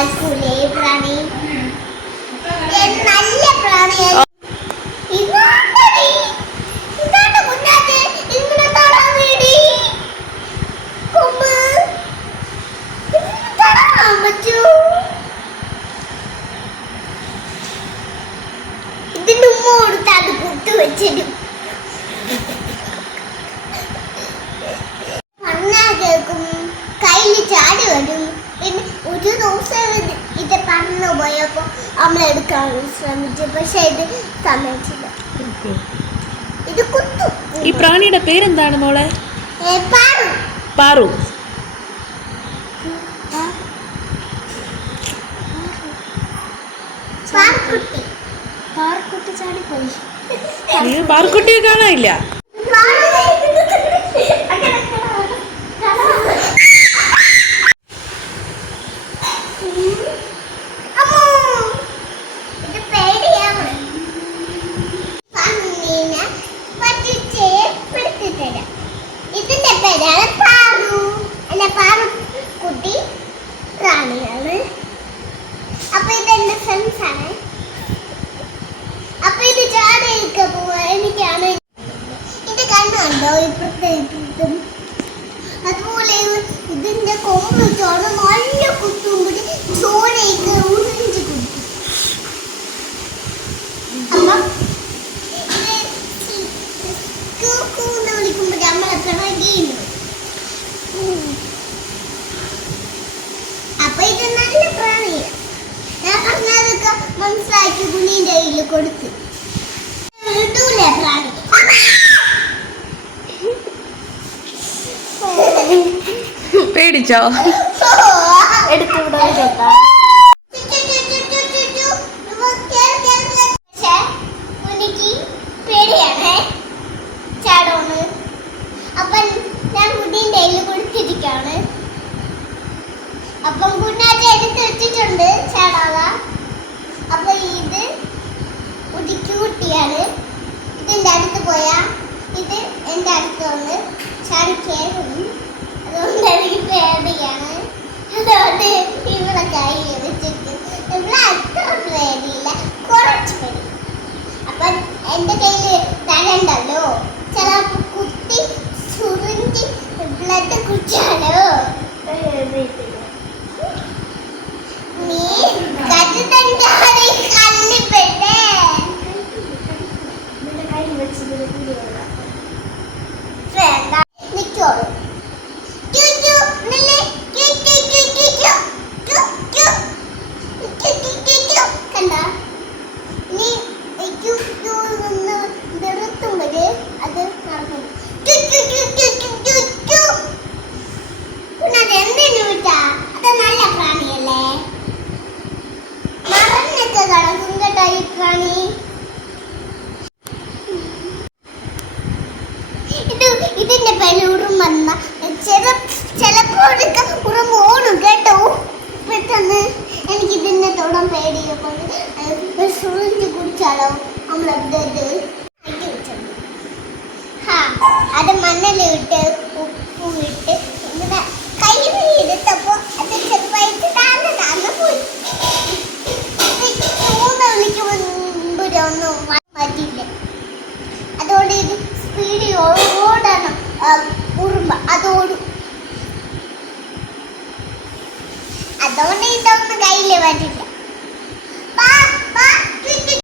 വിചാരിക്കൂലേ പ്രാണി. നല്ല പ്രാണി ഇതിന്റെ ഉമ്മ കൊടുത്താൽ കുത്തു വെച്ചിടും പറന്നു പോയപ്പോ അമ്മ എടുക്കാൻ ശ്രമിച്ചു പക്ഷെ ഇത് സമ്മതിച്ചില്ല ഇത് കുത്തു. ഈ പ്രാണിയുടെ പേരെന്താണ് മോളെ? പാറു. പാറു. പാറുക്കുട്ടി പാർക്കുട്ടി ചാടി പോയി അയ്യോ, പാറുക്കുട്ടിയെ കാണാനില്ല അമ്മോ ഇത് പേടിയാണ് പന്നീനെ പറ്റിച്ച് പിടിച്ചു തരാം ഇതിന്റെ പേരാണ് പാറു അല്ല പാറു കുട്ടി പ്രാണിയാണ് അപ്പൊ ഇതെന്റെ ഫ്രണ്ട്സ് ആണ് അപ്പൊ ഇത് ചാടയൊക്കെ പോവാ എനിക്കാണ് ഇത് കണ്ണുണ്ടോ ഇപ്പുറത്തെ അതുപോലെ ഇതിന്റെ കൊമ്പ് ചോറ് നല്ല കുത്തും കൂടി ചോരയ്ക്ക് ഉറിഞ്ചു കുത്തും. അപ്പം ഇത് കൂന്ന് വിളിക്കുമ്പോ നമ്മളെ പിറകെയുണ്ട് അപ്പൊ ഇത് നല്ല പ്രാണിയാണ് ഞാൻ പറഞ്ഞതൊക്കെ മനസ്സിലാക്കി കുഞ്ഞിന്റെ കയ്യിൽ കൊടുത്ത്. വിടൂലേ പിടിച്ചോ? ഇത് എന്റെ കുട്ടിയാണ്. അടുത്ത് പോയാ. ഇത് എന്റെ അടുത്ത് വന്ന് ചാടിക്കേ ఎందుకెళ్ళి తడండలు చాలా కుట్టి సురించి బ్లడ్ కూర్చాడు నీ గజతంటారి కళ్ళు పెట్టే నిచ్చోడు కండా പ്രാണി ഇത് ഇതിന്റെ പേര് ഉറുമ്പെന്ന ചില ചിലപ്പോഴൊക്കെ ഉറുമ്പ് ഓടും കേട്ടോ. പെട്ടെന്ന് എനിക്ക് ഇതിനെ തൊടാൻ പേടിയപ്പോൾ സുറിഞ്ച് കുടിച്ചാലോ? നമ്മളത് അത് മണ്ണിലിട്ട് તો નહીં તમને ગાઈ લેવા